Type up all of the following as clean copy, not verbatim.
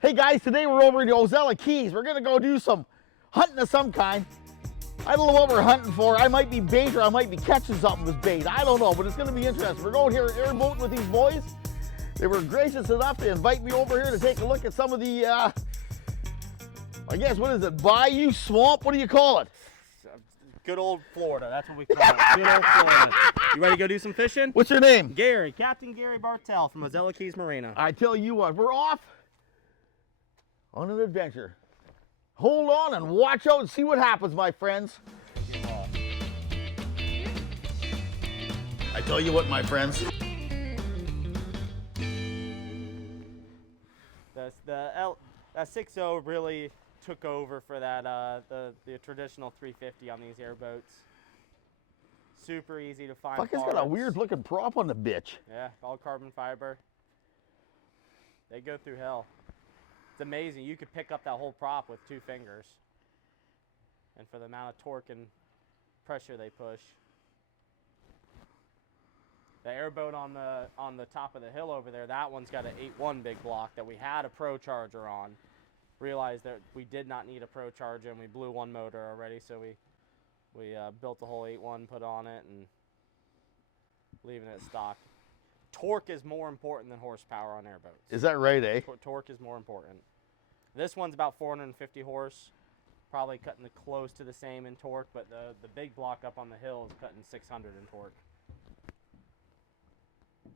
Hey guys, today we're over in the Ozello Keys. We're gonna go do some hunting of some kind. I don't know what we're hunting for. I might be bait or I might be catching something with bait. I don't know, but it's gonna be interesting. We're going here airboat with these boys. They were gracious enough to invite me over here to take a look at some of the, I guess, what is it, bayou, swamp? What do you call it? Good old Florida, that's what we call it. Good old Florida. You ready to go do some fishing? What's your name? Gary, Captain Gary Bartell from Ozello Keys Marina. I tell you what, we're off on an adventure. Hold on and watch out and see what happens, my friends. I tell you what, my friends. That 6.0 really took over for that the traditional 350 on these airboats. Super easy to find. Fuck, it's got a weird looking prop on the bitch. Yeah, all carbon fiber. They go through hell. It's amazing. You could pick up that whole prop with 2 fingers. And for the amount of torque and pressure they push. The airboat on the top of the hill over there, that one's got an 8.1 big block that we had a Pro Charger on. Realized that we did not need a Pro Charger and we blew one motor already, so we built the whole 8.1, put on it, and leaving it stock. Torque is more important than horsepower on airboats. Is that right, eh? Torque is more important. This one's about 450 horse, probably cutting close to the same in torque, but the big block up on the hill is cutting 600 in torque.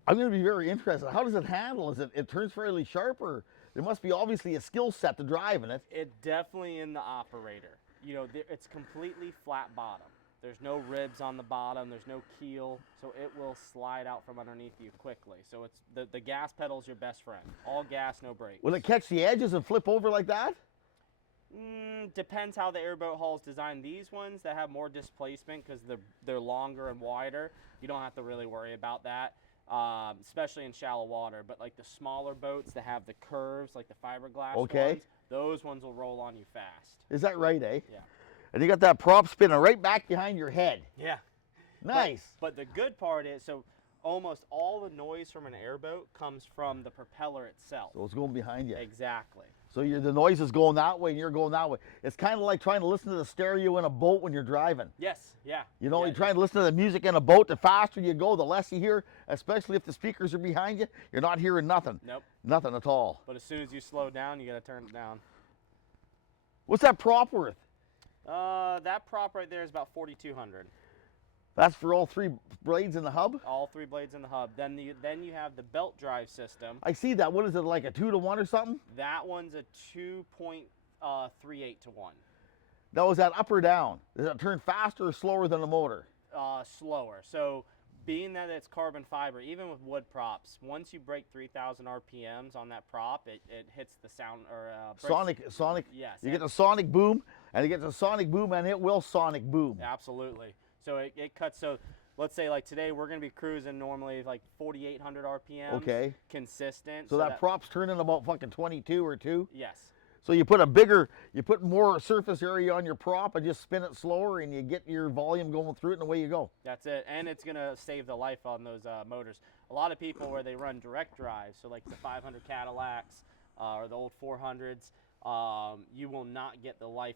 I'm going to be very interested. How does it handle? Is it turns fairly sharp, or there must be obviously a skill set to driving it? It definitely in the operator. You know, it's completely flat bottom. There's no ribs on the bottom. There's no keel, so it will slide out from underneath you quickly. So it's the gas pedal's your best friend. All gas, no brakes. Will it catch the edges and flip over like that? Depends how the airboat hull's designed. These ones that have more displacement because they're longer and wider, you don't have to really worry about that. Especially in shallow water, but like the smaller boats that have the curves, like the fiberglass ones, those ones will roll on you fast. Is that right, eh? Yeah. And you got that prop spinning right back behind your head. Yeah. Nice. But the good part is, so almost all the noise from an airboat comes from the propeller itself. So it's going behind you. Exactly. So the noise is going that way and you're going that way. It's kind of like trying to listen to the stereo in a boat when you're driving. Yes, yeah. You know, yeah. you're trying to listen to the music in a boat. The faster you go, the less you hear, especially if the speakers are behind you. You're not hearing nothing. Nope. Nothing at all. But as soon as you slow down, you got to turn it down. What's that prop worth? That prop right there is about $4,200. That's for all 3 blades in the hub? All 3 blades in the hub. Then you have the belt drive system. I see that. What is it, like a 2-to-1 or something? That one's a 2.38 to 1. Now, is that up or down? Does it turn faster or slower than the motor? Slower. So being that it's carbon fiber, even with wood props, once you break 3,000 RPMs on that prop, it hits the sound or sonic. Yes. You get the sonic boom, and you get the sonic boom, and it will sonic boom. Absolutely. So it cuts. So let's say like today we're going to be cruising normally like 4,800 RPMs. Okay. Consistent. So that prop's turning about fucking 22 or 2? Yes. So you put more surface area on your prop and just spin it slower and you get your volume going through it and away you go. That's it. And it's going to save the life on those motors. A lot of people where they run direct drive, so like the 500 Cadillacs or the old 400s, you will not get the life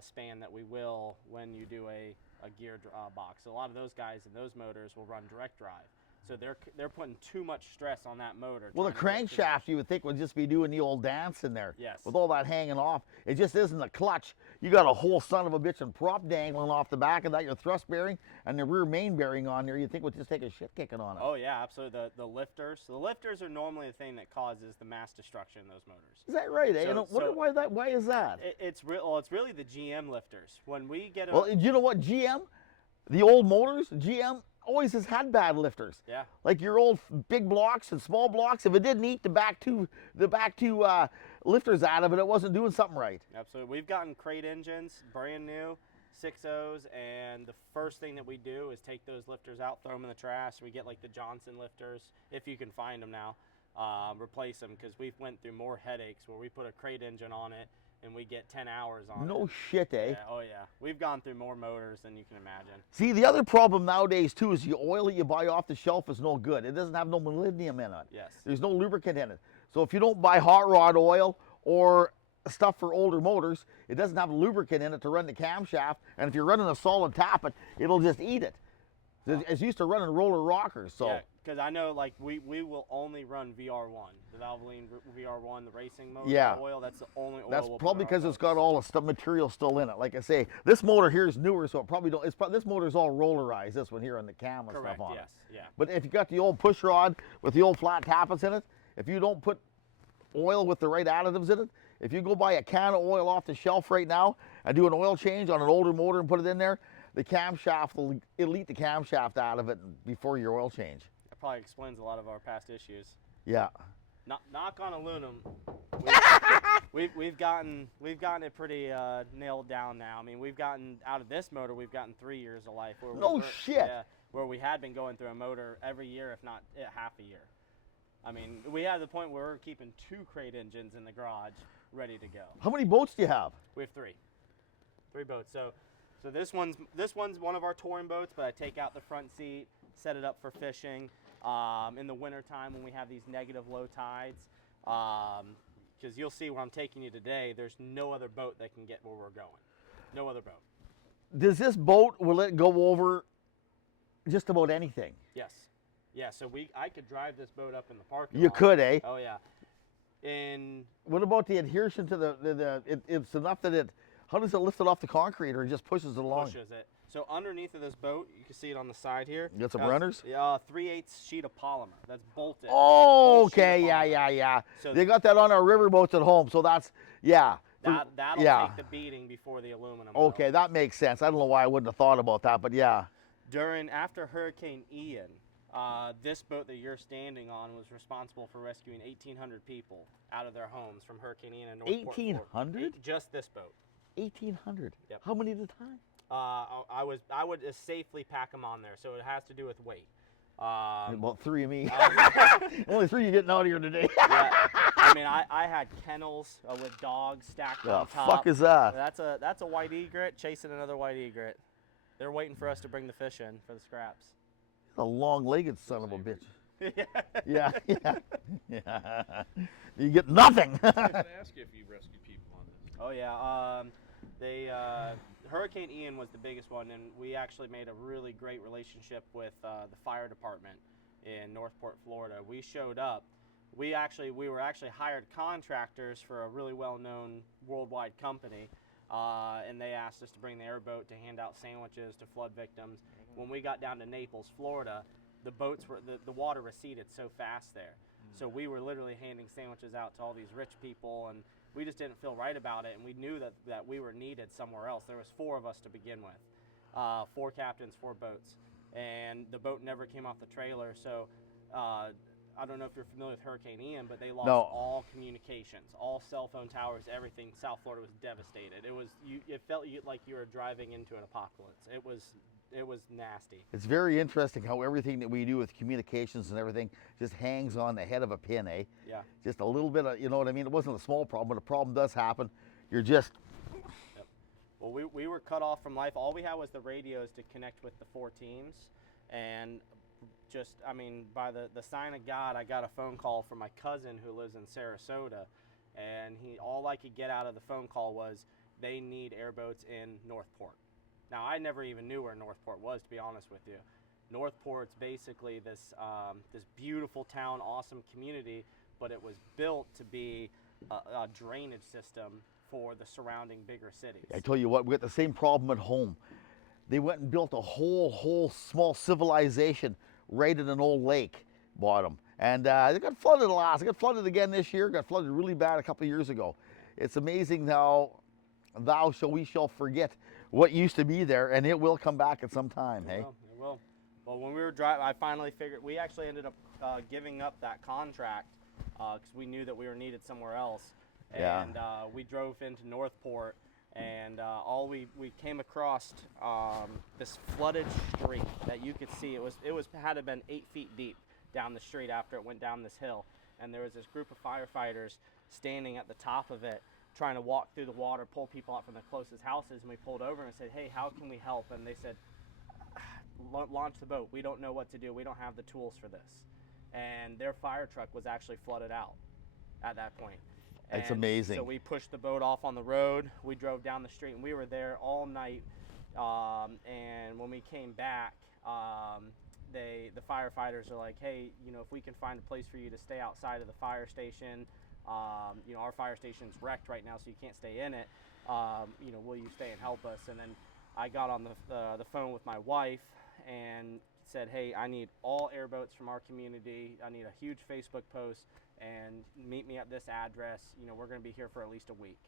span that we will when you do a gear box. So a lot of those guys in those motors will run direct drive. So they're putting too much stress on that motor. Well, the crankshaft you would think would just be doing the old dance in there. Yes. With all that hanging off. It just isn't the clutch. You got a whole son of a bitch and prop dangling off the back of that, your thrust bearing, and the rear main bearing on there, you'd think would just take a shit kicking on it. Oh yeah, absolutely. The lifters. So the lifters are normally the thing that causes the mass destruction in those motors. Is that right, eh? Why is that? It's really the GM lifters. When we get Well, you know what, GM, the old motors, GM always has had bad lifters. Yeah. Like your old big blocks and small blocks, if it didn't eat the back two lifters out of it, it wasn't doing something right. Absolutely. We've gotten crate engines, brand new, 6.0s, and the first thing that we do is take those lifters out, throw them in the trash. We get like the Johnson lifters, if you can find them now, replace them, because we've went through more headaches where we put a crate engine on it and we get 10 hours on it. No shit, eh? Yeah, oh yeah. We've gone through more motors than you can imagine. See, the other problem nowadays too is the oil that you buy off the shelf is no good. It doesn't have no molybdenum in it. Yes. There's no lubricant in it. So if you don't buy hot rod oil or stuff for older motors, it doesn't have lubricant in it to run the camshaft, and if you're running a solid tappet, it'll just eat it. It's used to running roller rockers, so. Yeah, because I know like we will only run VR1, the Valvoline VR1, the racing motor. Yeah. The oil, that's the only oil. That's we'll probably put on because our it's got boats. all the stuff material still in it. Like I say, this motor here is newer, so it probably don't. This motor's all rollerized. This one here on the cam and Correct. stuff on Yes. it. Yeah. But if you got the old push rod with the old flat tappets in it, if you don't put oil with the right additives in it, if you go buy a can of oil off the shelf right now and do an oil change on an older motor and put it in there, the camshaft it'll eat the camshaft out of it before your oil change. That probably explains a lot of our past issues. Yeah. Knock on aluminum. We've gotten it pretty nailed down now. I mean, we've gotten out of this motor. We've gotten 3 years of life. No shit. Yeah, where we had been going through a motor every year, if not half a year. I mean, we had the point where we're keeping 2 crate engines in the garage ready to go. How many boats do you have? We have 3 boats. So this one's one of our touring boats, but I take out the front seat, set it up for fishing. In the wintertime when we have these negative low tides, because you'll see where I'm taking you today, there's no other boat that can get where we're going. No other boat. Does this boat, will it go over just about anything? Yes. Yeah, so I could drive this boat up in the parking You lot. could, eh? Oh, yeah. And what about the adhesion to it's enough that how does it lift it off the concrete, or it just pushes it along? pushes it. So underneath of this boat, you can see it on the side here. You got some runners? Yeah, 3/8 sheet of polymer that's bolted. Oh, Full sheet of okay, polymer. yeah. So they got that on our river boats at home, so that's, yeah. That'll yeah. take the beating before the aluminum. Okay, will. that makes sense. I don't know why I wouldn't have thought about that, but yeah. After Hurricane Ian, this boat that you're standing on was responsible for rescuing 1,800 people out of their homes from Hurricane Ian in Northport. 1,800? Just this boat. 1,800. Yep. How many at a time? I would safely pack them on there, so it has to do with weight. About 3 of me. Only 3 you getting out of here today. Yeah, I mean, I had kennels with dogs stacked The on top. fuck is that? That's a white egret chasing another white egret. They're waiting for us to bring the fish in for the scraps. A long-legged son of a bitch. Yeah. You get nothing. I was going to ask you if you rescue people on this. Oh yeah, Hurricane Ian was the biggest one, and we actually made a really great relationship with the fire department in Northport, Florida. We showed up. We were actually hired contractors for a really well-known worldwide company, and they asked us to bring the airboat to hand out sandwiches to flood victims. When we got down to Naples, Florida, the water receded so fast there. So we were literally handing sandwiches out to all these rich people, and we just didn't feel right about it, and we knew that we were needed somewhere else. There was 4 of us to begin with, 4 captains, 4 boats, and the boat never came off the trailer. So I don't know if you're familiar with Hurricane Ian, but they lost all communications, all cell phone towers, everything. South Florida was devastated. It felt like you were driving into an apocalypse. It was nasty. It's very interesting how everything that we do with communications and everything just hangs on the head of a pin, eh? Yeah. Just a little bit of, you know what I mean? It wasn't a small problem, but a problem does happen. You're just... Yep. Well, we were cut off from life. All we had was the radios to connect with the 4 teams. And just, I mean, by the sign of God, I got a phone call from my cousin who lives in Sarasota. And all I could get out of the phone call was, they need airboats in Northport. Now, I never even knew where Northport was, to be honest with you. Northport's basically this beautiful town, awesome community, but it was built to be a drainage system for the surrounding bigger cities. I tell you what, we got the same problem at home. They went and built a whole small civilization right in an old lake bottom. And they got flooded a lot. They got flooded again this year, got flooded really bad a couple of years ago. It's amazing how we shall forget what used to be there, and it will come back at some time, hey? It will. Well, when we were driving, I finally figured, we actually ended up giving up that contract because we knew that we were needed somewhere else. Yeah. And we drove into Northport, and we came across this flooded street that you could see. It had to have been 8 feet deep down the street after it went down this hill. And there was this group of firefighters standing at the top of it, trying to walk through the water, pull people out from the closest houses, and we pulled over and said, hey, how can we help? And they said, launch the boat. We don't know what to do. We don't have the tools for this. And their fire truck was actually flooded out at that point. It's And amazing. So we pushed the boat off on the road. We drove down the street, and we were there all night. And when we came back, the firefighters are like, hey, you know, if we can find a place for you to stay outside of the fire station, you know, our fire station's wrecked right now, so you can't stay in it. You know, will you stay and help us? And then I got on the phone with my wife and said, hey, I need all airboats from our community. I need a huge Facebook post, and meet me at this address. You know, we're going to be here for at least a week.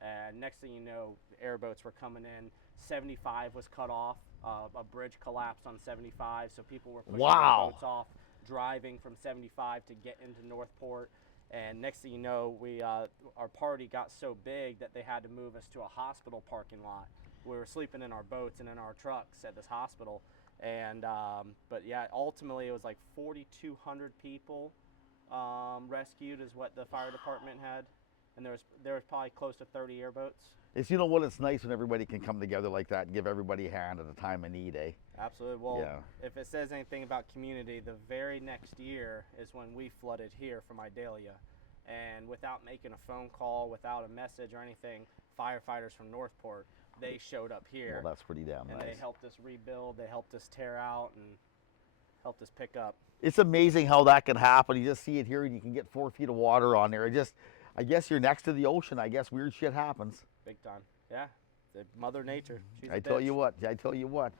And next thing you know, airboats were coming in. 75 was cut off. A bridge collapsed on 75, so people were pushing Wow. their boats off, driving from 75 to get into Northport. And next thing you know, our party got so big that they had to move us to a hospital parking lot. We were sleeping in our boats and in our trucks at this hospital. And but yeah, ultimately it was like 4,200 people rescued is what the fire department had, and there was probably close to 30 airboats. It's, you know what, it's nice when everybody can come together like that and give everybody a hand at a time of need, eh? Absolutely. Well, Yeah. if it says anything about community, the very next year is when we flooded here from Idalia. And without making a phone call, without a message or anything, firefighters from Northport, they showed up here. Well, that's pretty damn And nice. they helped us rebuild, they helped us tear out, and helped us pick up. It's amazing how that can happen. You just see it here and you can get 4 feet of water on there. I guess you're next to the ocean. I guess weird shit happens. Big time. Yeah. The Mother Nature. She's a I tell bitch. you what.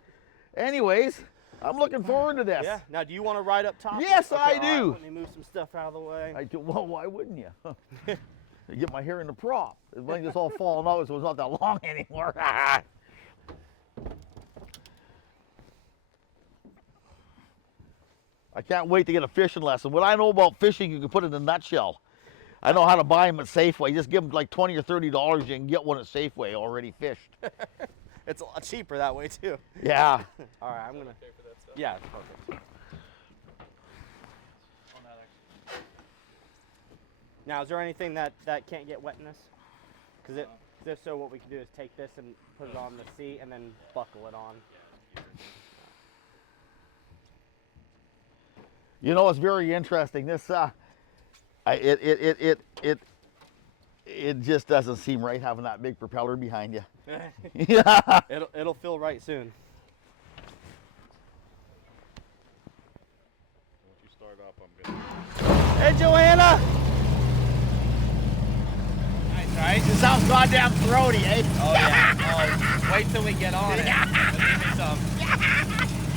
Anyways, I'm looking forward to this. Yeah. Now, do you want to ride up top? Yes, Okay, I all do. Right, let me move some stuff out of the way. I do. Well, why wouldn't you? I get my hair in the prop. It's like it's all falling out, so it's not that long anymore. I can't wait to get a fishing lesson. What I know about fishing, you can put it in a nutshell. I know how to buy them at Safeway. Just give them like $20 or $30, you can get one at Safeway already fished. It's a lot cheaper that way, too. Yeah. All right, I'm going to. Pay for that stuff? Yeah, it's perfect. On that actually. Now, is there anything that can't get wet in this? Because if so, what we can do is take this and put it on the seat and then buckle it on. You know, it's very interesting. This, it just doesn't seem right having that big propeller behind you. Yeah. It'll feel right soon. Once you start up, I'm good. Hey, Joanna! Nice, right? It sounds goddamn throaty, eh? Oh yeah. Oh, wait till we get on it. Believe me some.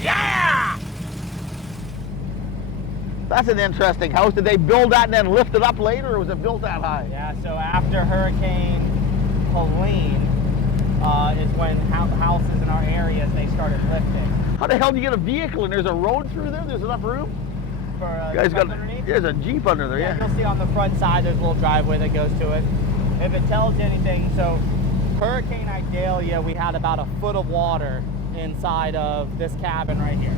Yeah! That's an interesting house. Did they build that and then lift it up later, or was it built that high? Yeah, so after Hurricane Helene is when houses in our areas, they started lifting. How the hell do you get a vehicle and there's a road through there? There's enough room? For You guys truck got underneath? there's a Jeep under there, Yeah, yeah. you'll see on the front side there's a little driveway that goes to it. If it tells you anything, so Hurricane Idalia, we had about a foot of water inside of this cabin right here.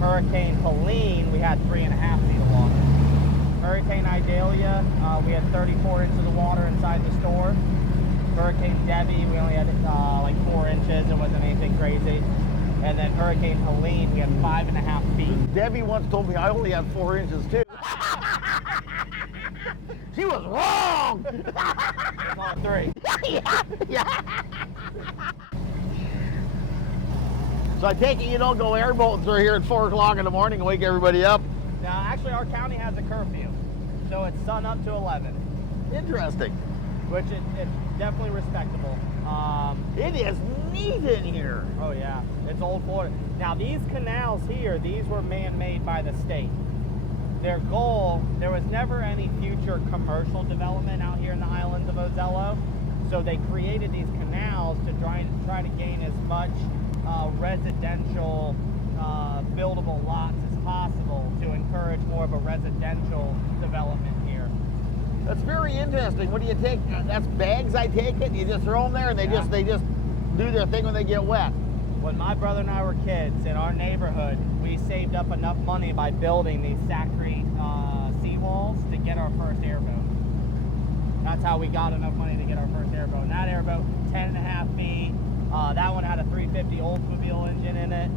Hurricane Helene, we had 3.5 feet of water. Hurricane Idalia, we had 34 inches of water inside the store. Hurricane Debbie, we only had like 4 inches. It wasn't anything crazy. And then Hurricane Helene, we had 5.5 feet. Debbie once told me I only had 4 inches too. She was wrong! On 3. Yeah. So I take it you don't go airboating through here at 4 o'clock in the morning and wake everybody up? Now, actually, our county has a curfew, so it's sun up to 11, Interesting. which it's definitely respectable. It is neat in here. Oh yeah, it's old Florida. Now these canals here, these were man-made by the state. Their goal, there was never any future commercial development out here in the islands of Ozello, so they created these canals to try to gain as much residential buildable lots as possible to encourage more of a residential development here. That's very interesting. What do you take? That's bags, I take it, and you just throw them there and they Yeah. just do their thing when they get wet. When my brother and I were kids in our neighborhood, we saved up enough money by building these Sacrete seawalls to get our first airboat. That's how we got enough money to get our first airboat. And that airboat, 10.5 feet. That one had a 350 Oldsmobile engine in it.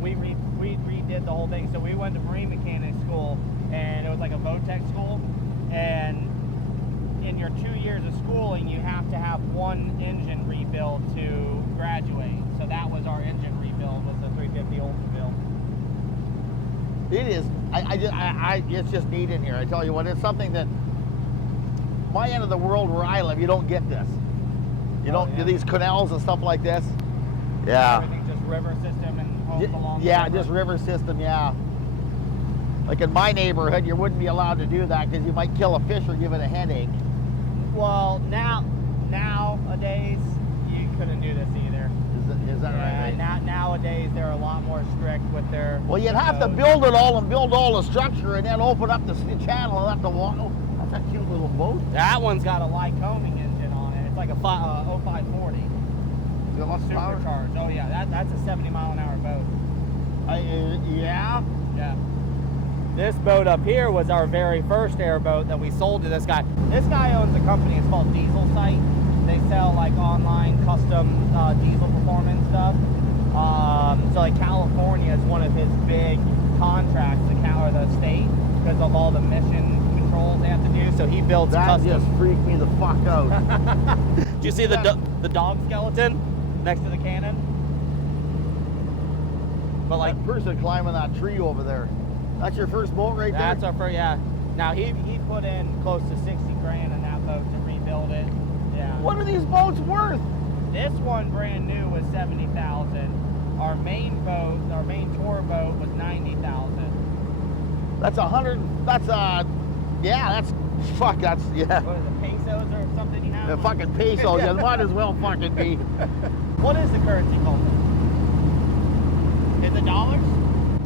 We redid the whole thing. So we went to marine mechanics school, and it was like a Votech school. And in your 2 years of schooling, you have to have one engine rebuild to graduate. So that was our engine rebuild, was the 350 Oldsmobile. It is. It's just neat in here. I tell you what, it's something that my end of the world where I live, you don't get this. You don't do these canals and stuff like this. Yeah. Everything's just river system and homes along the Yeah, river. just river system. Yeah. Like in my neighborhood, you wouldn't be allowed to do that because you might kill a fish or give it a headache. Well, nowadays you couldn't do this either. Is that right? Nowadays they're a lot more strict with their. Well, you'd have to build it all and build all the structure and then open up the channel and let the water. Oh, that's a cute little boat. That one's got a Lycoming engine on it. It's like a 0540. Is it lots of power? Supercharged. Oh yeah, that's a 70-mile-an-hour boat. Yeah. Yeah. This boat up here was our very first airboat that we sold to this guy. This guy owns a company. It's called Diesel Site. They sell like online custom diesel performance stuff. So like California is one of his big contracts, the state, because of all the mission controls they have to do. So he builds That custom. just freaked me the fuck out. Do you see the dog skeleton next to the cannon? But like that person climbing that tree over there. That's your first boat right there? that's our first, yeah. Now he put in close to 60 grand in that boat to rebuild it. Yeah. What are these boats worth? This one brand new was 70,000. Our main boat, our main tour boat was 90,000. That's 100. That's yeah. That's fuck. That's yeah. What is it, pesos or something you have? The fucking pesos. You might as well fucking be. What is the currency called? Is it dollars?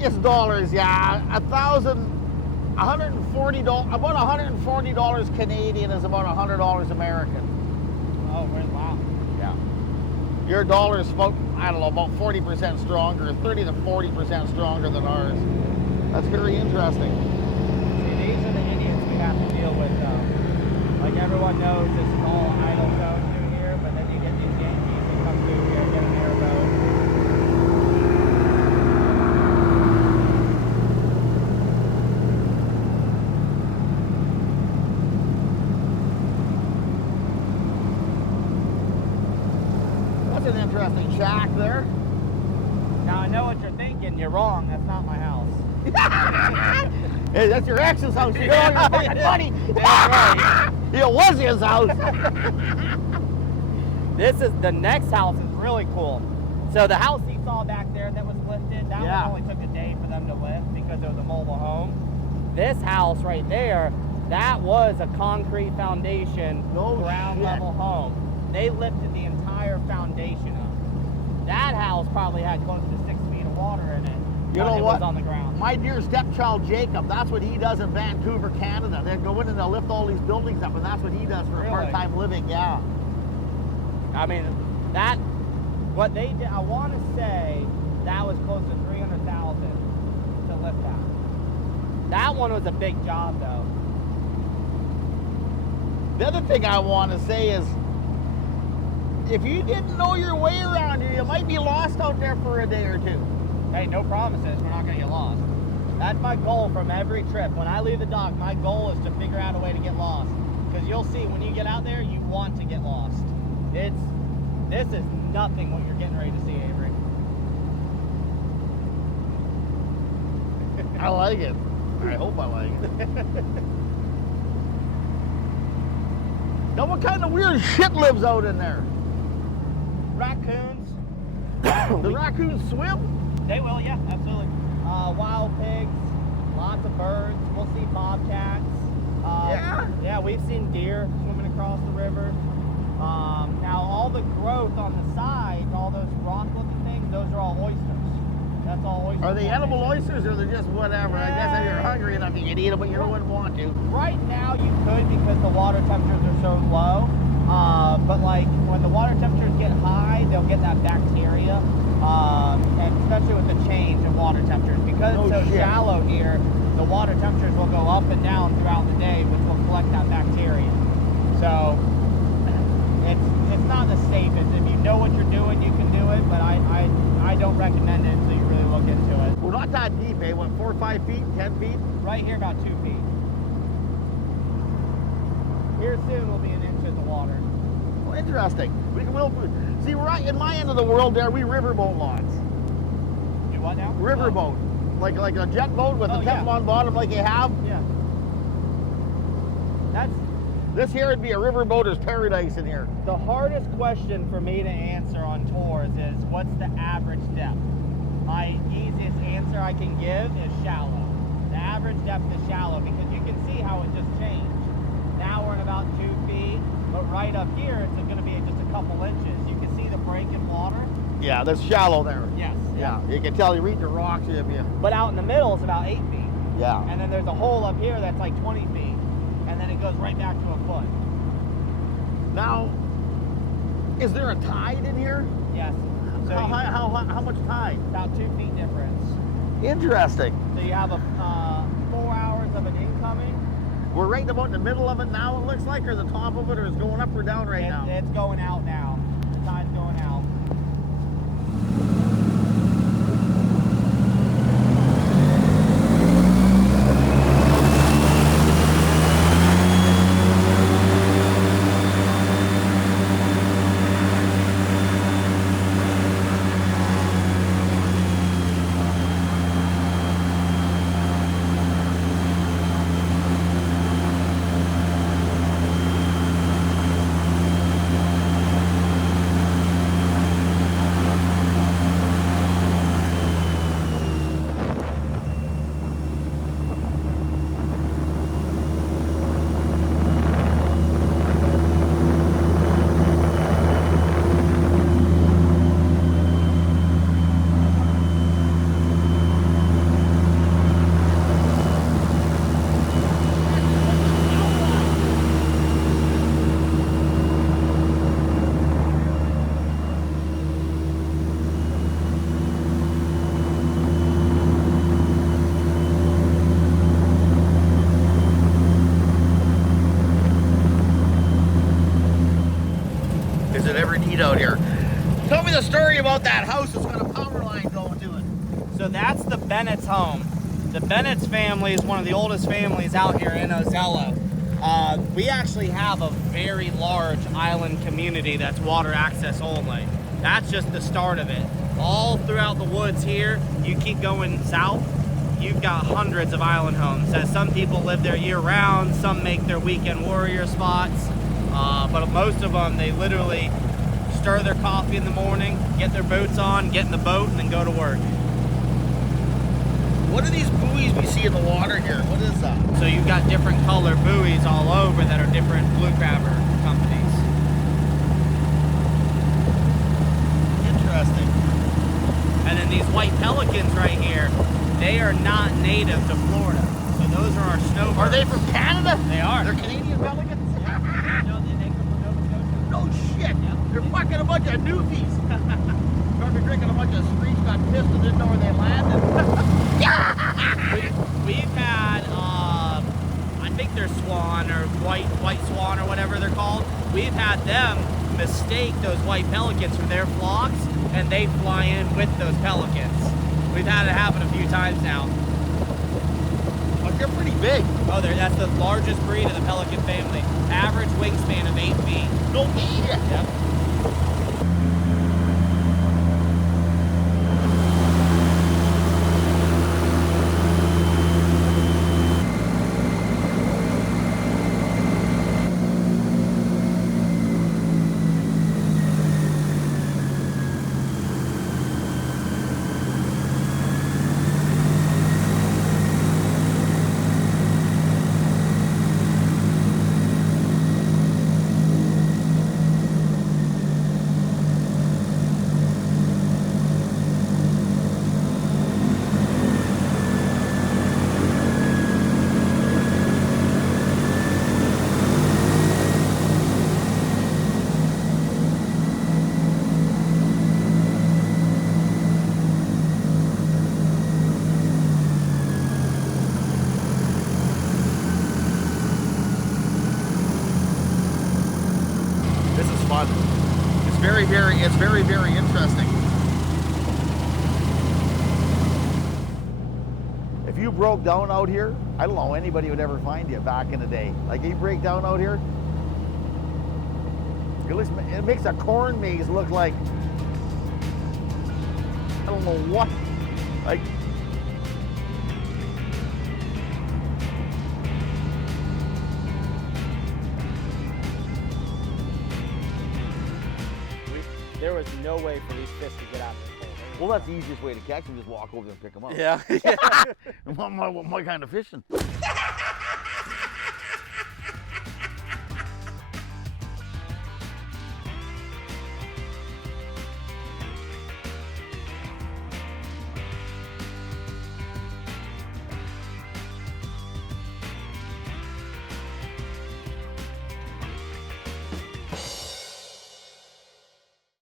It's dollars. Yeah, $140. About $140 Canadian is about $100 American. Oh, wow. Yeah. Your dollar's about, I don't know, about 40% stronger, 30 to 40% stronger than ours. That's very interesting. See, these are the idiots we have to deal with, though. Like everyone knows, this is all idle zone through here, but then you get these Yankees who come through here and get an airboat. That's an interesting shack there. Now, I know what you're thinking. You're wrong. That's not my house. Hey, that's your ex's house. You got all your fucking money. That's It was his house. This is, the next house is really cool. So the house you saw back there that was lifted, that Yeah. one only took a day for them to lift because it was a mobile home. This house right there, that was a concrete foundation, No ground shit. level home. They lifted the entire foundation up. That house probably had close to 6 feet of water in it. You when know it what? was on the ground. My dear stepchild Jacob, that's what he does in Vancouver, Canada. They go in and they'll lift all these buildings up, and that's what he does for a Really? part-time living. Yeah. I mean, what they did, I want to say that was close to 300,000 to lift that. That one was a big job, though. The other thing I want to say is, if you didn't know your way around here, you might be lost out there for a day or two. Hey, no promises. We're not going to get lost. That's my goal from every trip. When I leave the dock, my goal is to figure out a way to get lost. Because you'll see, when you get out there, you want to get lost. This is nothing what you're getting ready to see, Avery. I like it. I hope I like it. Now, what kind of weird shit lives out in there? Raccoons. The raccoons swim? They will, yeah, absolutely. Wild pigs, lots of birds. We'll see bobcats. Yeah, we've seen deer swimming across the river. Now, all the growth on the sides, all those rock-looking things, those are all oysters. That's all oysters. Are they edible oysters or are they just whatever? I guess if you're hungry enough, you can eat them, but you wouldn't want to. Right now, you could because the water temperatures are so low. But like when the water temperatures get high, they'll get that bacteria, and especially with the change in water temperatures. Because it's so shallow here, the water temperatures will go up and down throughout the day, which will collect that bacteria. So it's not the safest. If you know what you're doing, you can do it, but I don't recommend it until you really look into it. Well, not that deep, eh? What, 4 or 5 feet, 10 feet? Right here, about 2 feet. Here soon will be an inch of the water. Well, interesting. We'll see. Right in my end of the world, there we riverboat lots. Do what now? Riverboat, like a jet boat with a Teflon bottom, like you have. Yeah. That's This here would be a riverboater's paradise in here. the hardest question for me to answer on tours is what's the average depth? My easiest answer I can give is shallow. The average depth is shallow because you can see how it just changed. Now we're at about 2 feet, but right up here it's going to be just a couple inches. You can see the break in water. Yeah, that's shallow there. Yes. Yeah, you can tell you read the rocks. Yeah. But out in the middle is about 8 feet. Yeah. And then there's a hole up here that's like 20 feet. And then it goes right back to a foot. Now, is there a tide in here? Yes. So How much tide? about 2 feet difference. Interesting. So you have a 4 hours of an incoming. We're right about in the middle of it now, it looks like, or the top of it, or is it going up or down right now? It's going out now. The tide's going out. Is it ever neat out here? Tell me the story about that house that's got a power line going to it. So that's the Bennett's home. The Bennett's family is one of the oldest families out here in Ozello. We actually have a very large island community that's water access only. That's just the start of it. All throughout the woods here, you keep going south, you've got hundreds of island homes. As some people live there year round, some make their weekend warrior spots, but most of them, they literally stir their coffee in the morning, get their boats on, get in the boat, and then go to work. What are these buoys we see in the water here? What is that? So you've got different color buoys all over that are different blue crabber companies. Interesting. And then these white pelicans right here, they are not native to Florida. So those are our snowbirds. Are they from Canada? They are. They're Canadian pelicans? No, they come from Nova Scotia. No shit. They're fucking a bunch of newfies. Probably drinking a bunch of screech, got pissed and didn't know where they landed. We've had, I think they're swan or white swan or whatever they're called. We've had them mistake those white pelicans for their flocks, and they fly in with those pelicans. We've had it happen a few times now. But they're pretty big. Oh, that's the largest breed of the pelican family. Average wingspan of 8 feet. No shit. Yep. It's very, very interesting. If you broke down out here, I don't know anybody would ever find you back in the day. Like you break down out here, It makes a corn maze look like, I don't know what. Like, There was no way for these fish to get out of the hole. well, that's the easiest way to catch them. Just walk over there and pick them up. Yeah. what kind of fishing?